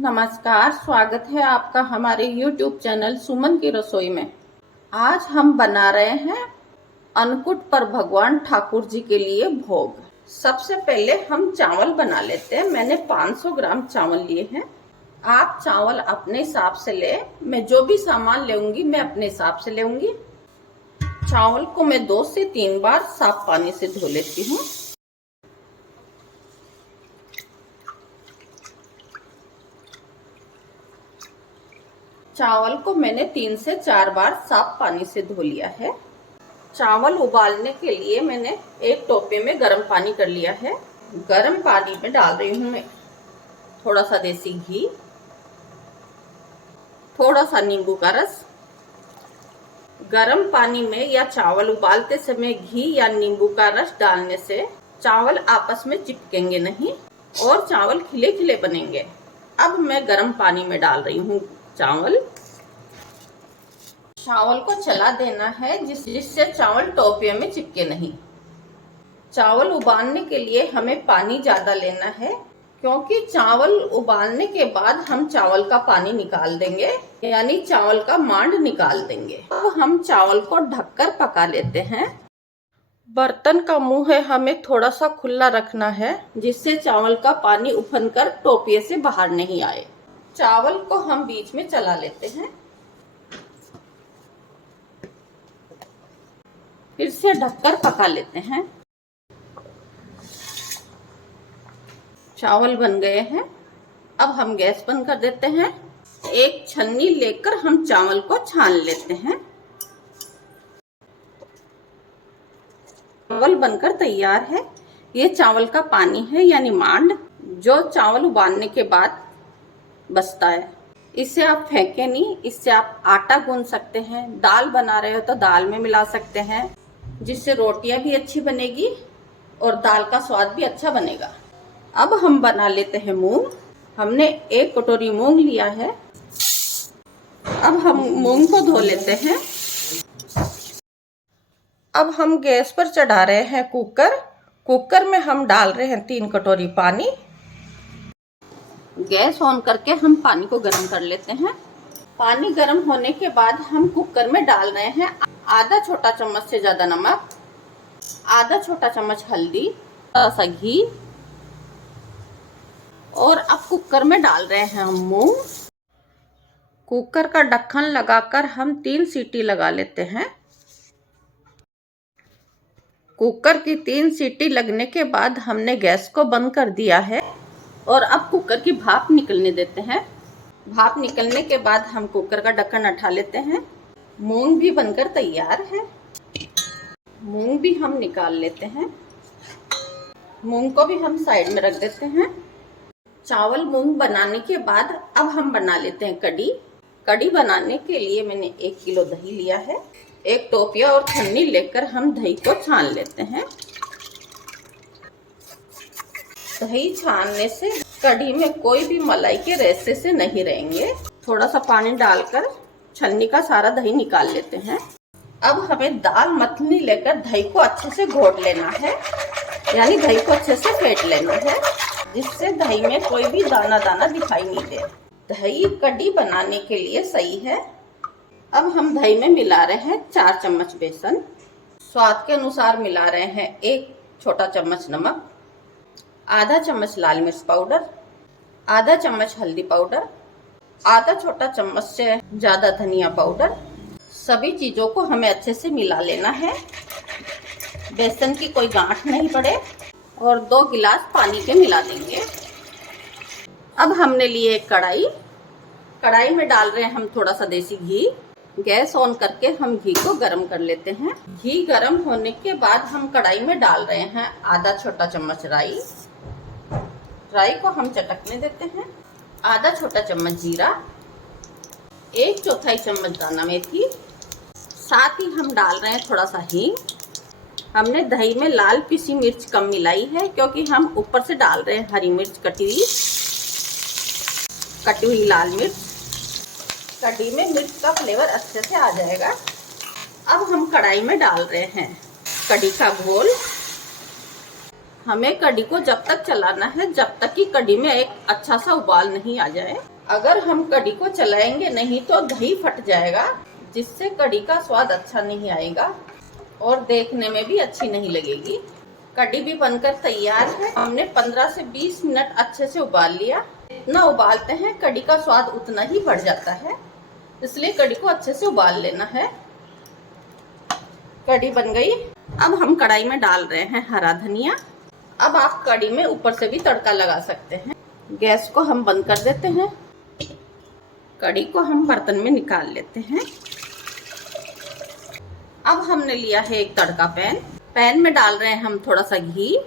नमस्कार, स्वागत है आपका हमारे YouTube चैनल सुमन की रसोई में। आज हम बना रहे हैं अन्नकूट पर भगवान ठाकुर जी के लिए भोग। सबसे पहले हम चावल बना लेते हैं। मैंने 500 ग्राम चावल लिए हैं। आप चावल अपने हिसाब से ले। मैं जो भी सामान लेंगी मैं अपने हिसाब से लेंगी। चावल को मैं 2 से 3 बार साफ पानी से धो लेती हूँ। चावल को मैंने 3 से 4 बार साफ पानी से धो लिया है। चावल उबालने के लिए मैंने एक टोपे में गर्म पानी कर लिया है। गर्म पानी में डाल रही हूँ मैं थोड़ा सा देसी घी, थोड़ा सा नींबू का रस। गर्म पानी में या चावल उबालते समय घी या नींबू का रस डालने से चावल आपस में चिपकेंगे नहीं और चावल खिले खिले बनेंगे। अब मैं गर्म पानी में डाल रही हूँ चावल को चला देना है जिससे चावल टोपियों में चिपके नहीं। चावल उबालने के लिए हमें पानी ज्यादा लेना है क्योंकि चावल उबालने के बाद हम चावल का पानी निकाल देंगे, यानी चावल का मांड निकाल देंगे। अब हम चावल को ढककर पका लेते हैं। बर्तन का मुंह है हमें थोड़ा सा खुला रखना है जिससे चावल का पानी उफनकर टोपिये से बाहर नहीं आए। चावल को हम बीच में चला लेते हैं, फिर से ढककर पका लेते हैं। चावल बन गए हैं। अब हम गैस बंद कर देते हैं। एक छन्नी लेकर हम चावल को छान लेते हैं। चावल बनकर तैयार है। ये चावल का पानी है यानी मांड, जो चावल उबालने के बाद बचता है। इसे आप फेंके नहीं, इससे आप आटा गूंद सकते हैं। दाल बना रहे हो तो दाल में मिला सकते हैं, जिससे रोटियां भी अच्छी बनेगी और दाल का स्वाद भी अच्छा बनेगा। अब हम बना लेते हैं मूंग। हमने 1 कटोरी मूंग लिया है। अब हम मूंग को धो लेते हैं। अब हम गैस पर चढ़ा रहे हैं कुकर में हम डाल रहे हैं 3 कटोरी पानी। गैस ऑन करके हम पानी को गर्म कर लेते हैं। पानी गर्म होने के बाद हम कुकर में डाल रहे हैं आधा छोटा चम्मच से ज्यादा नमक, आधा छोटा चम्मच हल्दी, थोड़ा सा घी और अब कुकर में डाल रहे हैं हम मूंग। कुकर का ढक्कन लगाकर हम 3 सीटी लगा लेते हैं। कुकर की 3 सीटी लगने के बाद हमने गैस को बंद कर दिया है और अब कुकर की भाप निकलने देते हैं। भाप निकलने के बाद हम कुकर का ढक्कन उठा लेते हैं। मूंग भी बनकर तैयार है। मूंग भी हम निकाल लेते हैं। मूंग को भी हम साइड में रख देते हैं। चावल मूंग बनाने के बाद अब हम बना लेते हैं कढ़ी। कढ़ी बनाने के लिए मैंने 1 किलो दही लिया है। एक टोपिया और छन्नी लेकर हम दही को छान लेते हैं। दही छानने से कढ़ी में कोई भी मलाई के रेशे से नहीं रहेंगे। थोड़ा सा पानी डालकर छन्नी का सारा दही निकाल लेते हैं। अब हमें दाल मथनी लेकर दही को अच्छे से घोट लेना है, यानी दही को अच्छे से फेंट लेना है जिससे दही में कोई भी दाना दाना दिखाई नहीं दे। दही कढ़ी बनाने के लिए सही है। अब हम दही में मिला रहे हैं 4 चम्मच बेसन। स्वाद के अनुसार मिला रहे हैं 1 छोटा चम्मच नमक, आधा चम्मच लाल मिर्च पाउडर, आधा चम्मच हल्दी पाउडर, आधा छोटा चम्मच से ज्यादा धनिया पाउडर। सभी चीजों को हमें अच्छे से मिला लेना है, बेसन की कोई गांठ नहीं पड़े, और 2 गिलास पानी के मिला देंगे। अब हमने लिए एक कढ़ाई में डाल रहे हैं हम थोड़ा सा देसी घी। गैस ऑन करके हम घी को गरम कर लेते हैं। घी गरम होने के बाद हम कढ़ाई में डाल रहे हैं आधा छोटा चम्मच राई को हम चटकने देते हैं, आधा छोटा चम्मच जीरा, 1/4 चम्मच दाना मेथी, साथ ही हम डाल रहे हैं थोड़ा सा हींग। हमने दही में लाल पिसी मिर्च कम मिलाई है क्योंकि हम ऊपर से डाल रहे हैं हरी मिर्च कटी हुई लाल मिर्च। कढ़ी में मिर्च का फ्लेवर अच्छे से आ जाएगा। अब हम कढ़ाई में डाल रहे हैं कढ़ी का घोल। हमें कढ़ी को जब तक चलाना है जब तक कि कढ़ी में एक अच्छा सा उबाल नहीं आ जाए। अगर हम कढ़ी को चलाएंगे नहीं तो दही फट जाएगा, जिससे कढ़ी का स्वाद अच्छा नहीं आएगा और देखने में भी अच्छी नहीं लगेगी। कढ़ी भी बनकर तैयार है। हमने 15 से 20 मिनट अच्छे से उबाल लिया। जितना उबालते हैं कढ़ी का स्वाद उतना ही बढ़ जाता है, इसलिए कढ़ी को अच्छे से उबाल लेना है। कढ़ी बन गई। अब हम कढ़ाई में डाल रहे हैं हरा धनिया। अब आप कढ़ी में ऊपर से भी तड़का लगा सकते हैं। गैस को हम बंद कर देते हैं। कढ़ी को हम बर्तन में निकाल लेते हैं। अब हमने लिया है एक तड़का पैन। पैन में डाल रहे हैं हम थोड़ा सा घी।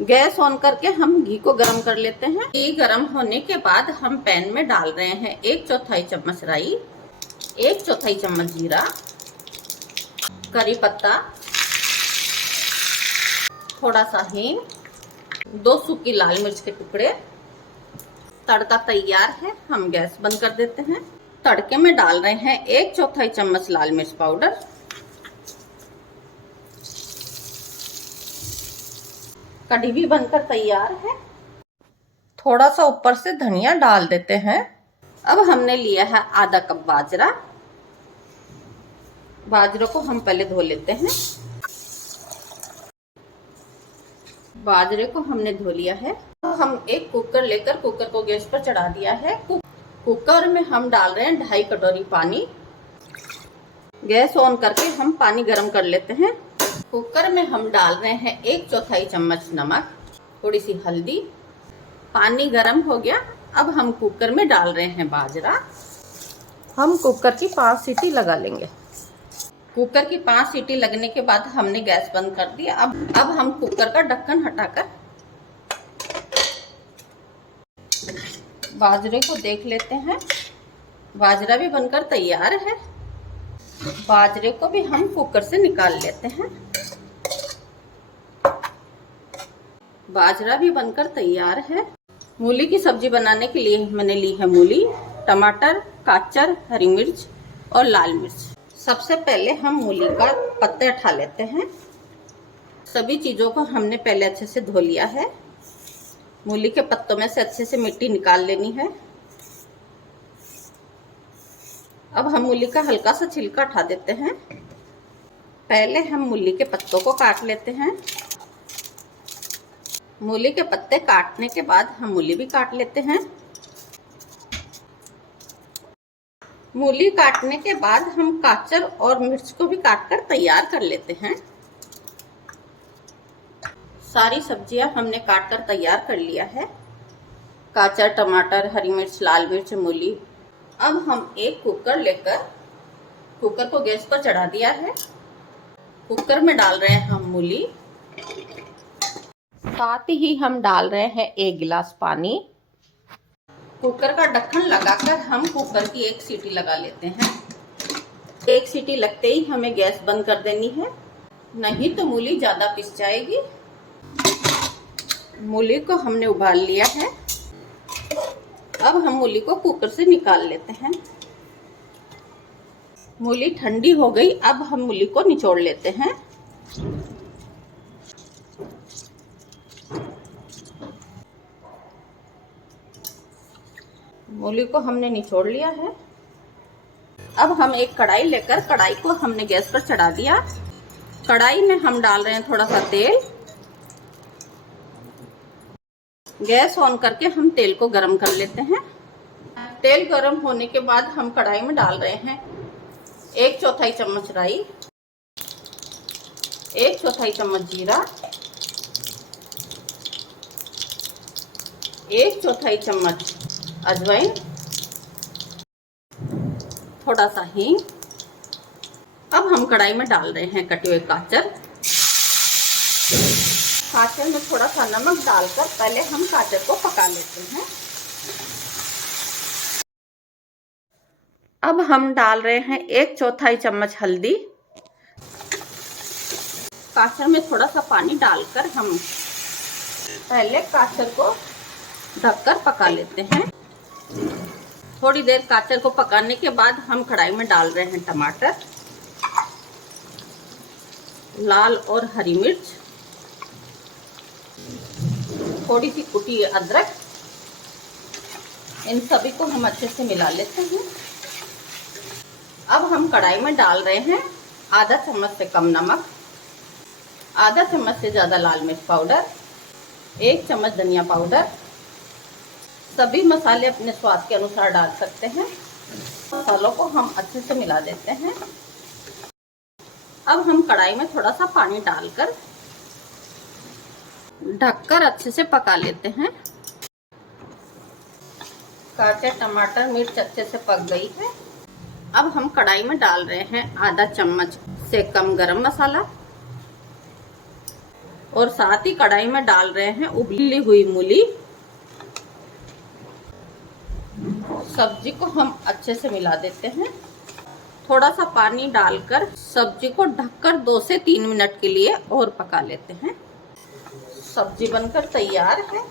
गैस ऑन करके हम घी को गरम कर लेते हैं। घी गरम होने के बाद हम पैन में डाल रहे हैं 1/4 चम्मच राई, 1/4 चम्मच जीरा, करी पत्ता, थोड़ा सा हींग, 2 सूखी लाल मिर्च के टुकड़े। तड़का तैयार है। हम गैस बंद कर देते हैं। तड़के में डाल रहे हैं 1/4 चम्मच लाल मिर्च पाउडर, कढ़ी भी बनकर तैयार है। थोड़ा सा ऊपर से धनिया डाल देते हैं। अब हमने लिया है आधा कप बाजरा। बाजरे को हम पहले धो लेते हैं। बाजरे को हमने धो लिया है। अब हम एक कुकर लेकर कुकर को गैस पर चढ़ा दिया है। कुकर में हम डाल रहे हैं 2.5 कटोरी पानी। गैस ऑन करके हम पानी गर्म कर लेते हैं। कुकर में हम डाल रहे हैं 1/4 चम्मच नमक, थोड़ी सी हल्दी। पानी गर्म हो गया। अब हम कुकर में डाल रहे हैं बाजरा। हम कुकर की 5 सीटी लगा लेंगे। कुकर की 5 सीटी लगने के बाद हमने गैस बंद कर दिया। अब हम कुकर का ढक्कन हटाकर बाजरे को देख लेते हैं। बाजरा भी बनकर तैयार है। बाजरे को भी हम कुकर से निकाल लेते हैं। बाजरा भी बनकर तैयार है। मूली की सब्जी बनाने के लिए मैंने ली है मूली, टमाटर, गाजर, हरी मिर्च और लाल मिर्च। सबसे पहले हम मूली का पत्ते उठा लेते हैं। सभी चीज़ों को हमने पहले अच्छे से धो लिया है। मूली के पत्तों में से अच्छे से मिट्टी निकाल लेनी है। अब हम मूली का हल्का सा छिलका उठा देते हैं। पहले हम मूली के पत्तों को काट लेते हैं। मूली के पत्ते काटने के बाद हम मूली भी काट लेते हैं। मूली काटने के बाद हम गाजर और मिर्च को भी काटकर तैयार कर लेते हैं। सारी सब्जियां हमने काटकर तैयार कर लिया है। गाजर, टमाटर, हरी मिर्च, लाल मिर्च, मूली। अब हम एक कुकर लेकर कुकर को गैस पर चढ़ा दिया है। कुकर में डाल रहे हैं हम मूली। साथ ही हम डाल रहे हैं 1 गिलास पानी। कुकर का ढक्कन लगाकर हम कुकर की 1 सीटी लगा लेते हैं। 1 सीटी लगते ही हमें गैस बंद कर देनी है, नहीं तो मूली ज्यादा पिस जाएगी। मूली को हमने उबाल लिया है। अब हम मूली को कुकर से निकाल लेते हैं। मूली ठंडी हो गई। अब हम मूली को निचोड़ लेते हैं। मूली को हमने निचोड़ लिया है। अब हम एक कढ़ाई लेकर कढ़ाई को हमने गैस पर चढ़ा दिया। कढ़ाई में हम डाल रहे हैं थोड़ा सा तेल। गैस ऑन करके हम तेल को गरम कर लेते हैं। तेल गरम होने के बाद हम कढ़ाई में डाल रहे हैं 1/4 चम्मच राई, 1/4 चम्मच जीरा, 1/4 चम्मच अजवाइन, थोड़ा सा हींग। अब हम कढ़ाई में डाल रहे हैं कटे हुए गाजर। गाजर में थोड़ा सा नमक डालकर पहले हम गाजर को पका लेते हैं। अब हम डाल रहे हैं 1/4 चम्मच हल्दी। गाजर में थोड़ा सा पानी डालकर हम पहले गाजर को ढककर पका लेते हैं। थोड़ी देर गाजर को पकाने के बाद हम कढ़ाई में डाल रहे हैं टमाटर, लाल और हरी मिर्च, थोड़ी सी कुटी अदरक, इन सभी को हम अच्छे से मिला लेते हैं। अब हम कढ़ाई में डाल रहे हैं आधा चम्मच से कम नमक, आधा चम्मच से ज़्यादा लाल मिर्च पाउडर, 1 चम्मच धनिया पाउडर। सभी मसाले अपने स्वाद के अनुसार डाल सकते हैं। मसालों को हम अच्छे से मिला देते हैं। अब हम कढ़ाई में थोड़ा सा पानी डालकर ढककर अच्छे से पका लेते हैं। काटे टमाटर मिर्च अच्छे से पक गई है। अब हम कढ़ाई में डाल रहे हैं आधा चम्मच से कम गरम मसाला और साथ ही कढ़ाई में डाल रहे हैं उबली हुई मूली। सब्जी को हम अच्छे से मिला देते हैं। थोड़ा सा पानी डालकर सब्जी को ढककर 2 से 3 मिनट के लिए और पका लेते हैं। सब्जी बनकर तैयार है।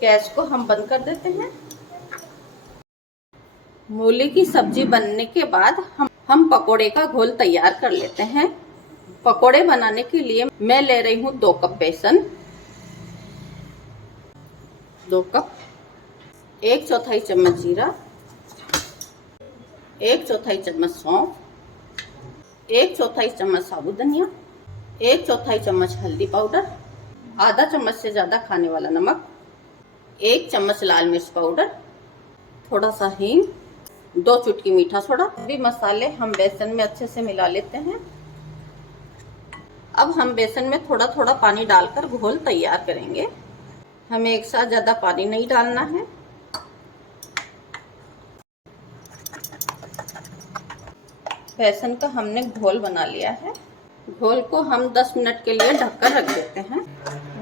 गैस को हम बंद कर देते हैं। मूली की सब्जी बनने के बाद हम पकोड़े का घोल तैयार कर लेते हैं। पकोड़े बनाने के लिए मैं ले रही हूँ 2 कप बेसन, 2 कप, 1/4 चम्मच जीरा, 1/4 चम्मच सौंफ, 1/4 चम्मच साबुत धनिया, 1/4 चम्मच हल्दी पाउडर, आधा चम्मच से ज्यादा खाने वाला नमक, 1 चम्मच लाल मिर्च पाउडर, थोड़ा सा हींग, 2 चुटकी मीठा सोडा। सभी मसाले हम बेसन में अच्छे से मिला लेते हैं। अब हम बेसन में थोड़ा थोड़ा पानी डालकर घोल तैयार करेंगे। हमें एक साथ ज्यादा पानी नहीं डालना है। बेसन का हमने घोल बना लिया है। घोल को हम 10 मिनट के लिए ढककर रख देते हैं।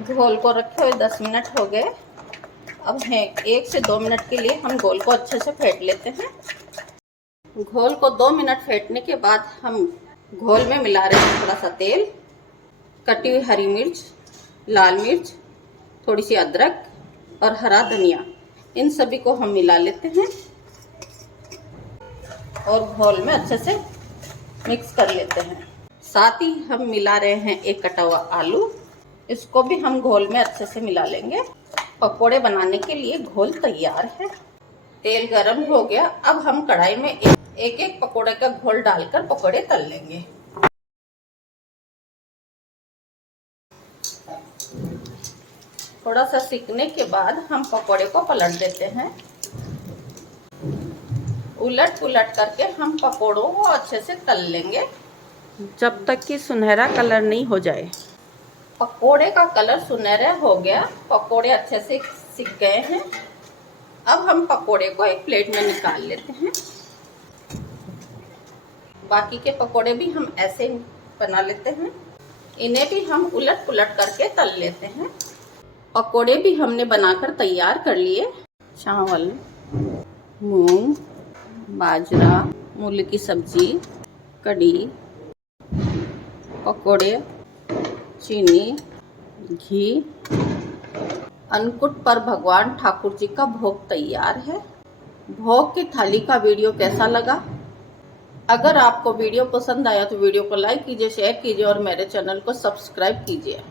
घोल को रखे हुए 10 मिनट हो गए। अब 1 से 2 मिनट के लिए हम घोल को अच्छे से फेंट लेते हैं। घोल को 2 मिनट फेंटने के बाद हम घोल में मिला रहे हैं थोड़ा सा तेल, कटी हुई हरी मिर्च, लाल मिर्च, थोड़ी सी अदरक और हरा धनिया। इन सभी को हम मिला लेते हैं और घोल में अच्छे से मिक्स कर लेते हैं। साथ ही हम मिला रहे हैं 1 कटा हुआ आलू। इसको भी हम घोल में अच्छे से मिला लेंगे। पकोड़े बनाने के लिए घोल तैयार है। तेल गरम हो गया। अब हम कढ़ाई में एक पकोड़े का घोल डालकर पकोड़े तल लेंगे। थोड़ा सा सिकने के बाद हम पकोड़े को पलट देते हैं। उलट पुलट करके हम पकोड़ों को अच्छे से तल लेंगे जब तक कि सुनहरा कलर नहीं हो जाए। पकोड़े का कलर सुनहरा हो गया। पकोड़े अच्छे से सिक गए हैं। अब हम पकोड़े को एक प्लेट में निकाल लेते हैं। बाकी के पकोड़े भी हम ऐसे बना लेते हैं। इन्हें भी हम उलट पुलट करके तल लेते हैं। पकोड़े भी हमने बनाकर तैयार कर लिए। चावल, मूंग, बाजरा, मूली की सब्जी, कढ़ी, पकोड़े, चीनी, घी, अन्नकूट पर भगवान ठाकुर जी का भोग तैयार है। भोग की थाली का वीडियो कैसा लगा? अगर आपको वीडियो पसंद आया तो वीडियो को लाइक कीजिए, शेयर कीजिए और मेरे चैनल को सब्सक्राइब कीजिए।